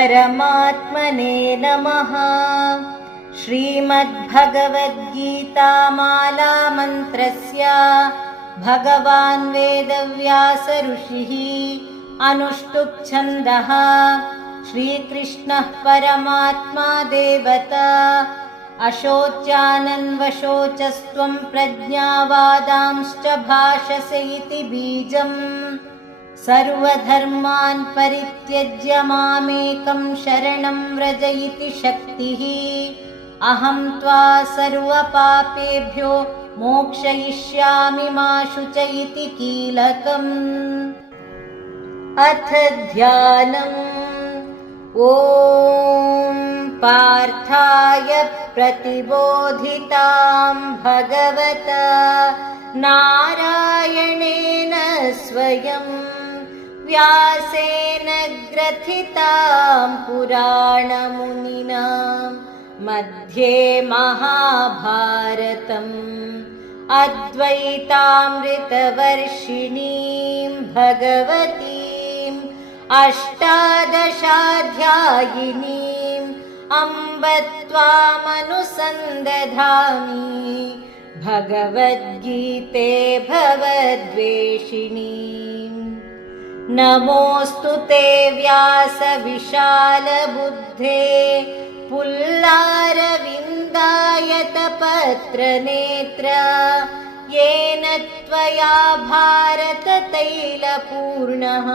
परमात्मने नमः। श्रीमद्भगवद्गीतामालामन्त्रस्य भगवान् वेदव्यासऋषिः अनुष्टुप्छन्दः। श्रीकृष्णः परमात्मा देवता। अशोच्यानन्वशोचस्त्वं प्रज्ञावादांश्च भाषसे इति बीजम् सर्वधर्मान् परित्यज्य मामेकं शरणं व्रज इति शक्तिः। अहं त्वा सर्वपापेभ्यो मोक्षयिष्यामि मा शुच इति कीलकम्। अथ ध्यानम्। ॐ पार्थाय प्रतिबोधितां भगवता। नारायणेन स्वयं व्यासेन ग्रथितां पुराणमुनिना मध्ये महाभारतम् अद्वैतामृतवर्षिणीं भगवतीम् अष्टादशाध्यायिनीम् अम्ब त्वामनुसन्दधामि भगवद्गीते भवद्वेषिणी नमोऽस्तु ते व्यासविशालबुद्धे पुल्लारविन्दायतपत्रनेत्र। येन त्वया भारततैलपूर्णः।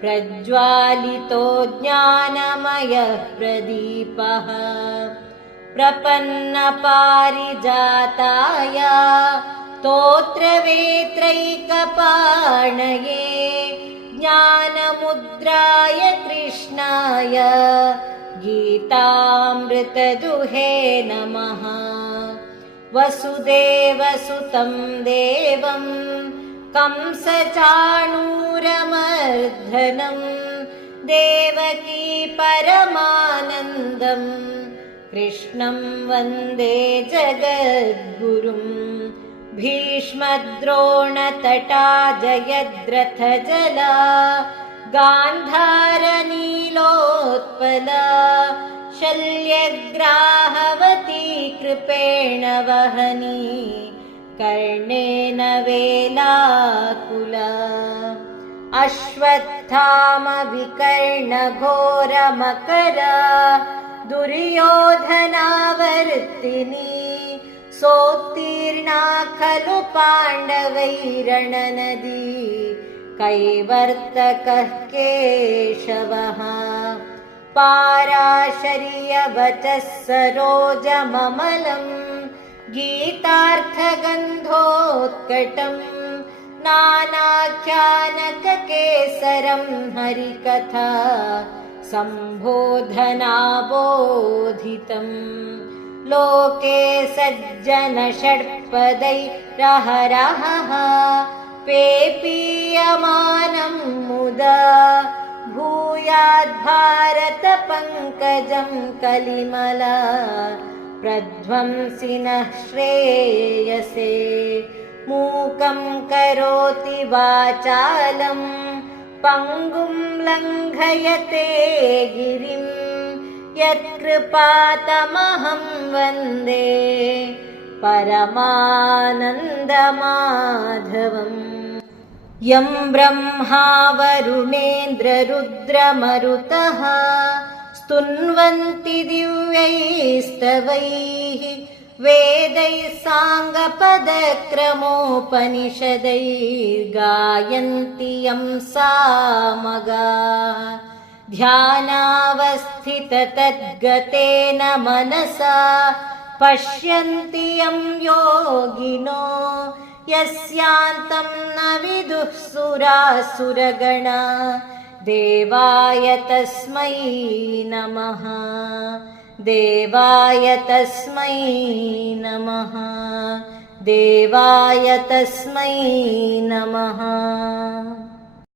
प्रज्वालितो ज्ञानमयः प्रदीपः प्रपन्नपारिजाताय तोत्रवेत्रैकपाणये ज्ञानमुद्राय कृष्णाय गीतामृतदुहे नमः। वसुदेवसुतं देवं कंसचाणूरमर्धनं देवकी परमानन्दम् कृष्णं वन्दे जगद्गुरुम् भीष्मद्रोणतटा जयद्रथजला गान्धारनीलोत्पला शल्यग्राहवती कृपेण वहनी कर्णेन वेलाकुला अश्वत्थामविकर्णघोरमकरा दुर्योधनावर्तिनी सोत्तीर्णा खलु पाण्डवैरणनदी कैवर्तकः केशवः पाराशर्यवचः सरोजममलम् गीतार्थगन्धोत्कटम् नानाख्यानककेसरं हरिकथा सम्बोधनाबोधितम् लोके सज्जनषट्पदैरहरहः पेपीयमानं मुदा भूयाद्भारतपङ्कजं कलिमला प्रध्वंसिनः श्रेयसे। मूकं करोति वाचालं पङ्गुं लङ्घयते गिरिं। यत्कृपातमहं वन्दे परमानन्दमाधवम् यं ब्रह्मा वरुणेन्द्ररुद्रमरुतः स्तुन्वन्ति दिव्यैस्तवैः वेदैः साङ्गपदक्रमोपनिषदैर्गायन्ति यं सामगा। ध्यानावस्थिततद्गतेन मनसा पश्यन्ति यं योगिनो यस्यान्तं न विदुः सुरासुरगणा। देवाय तस्मै नमः। देवाय तस्मै नमः। देवाय तस्मै नमः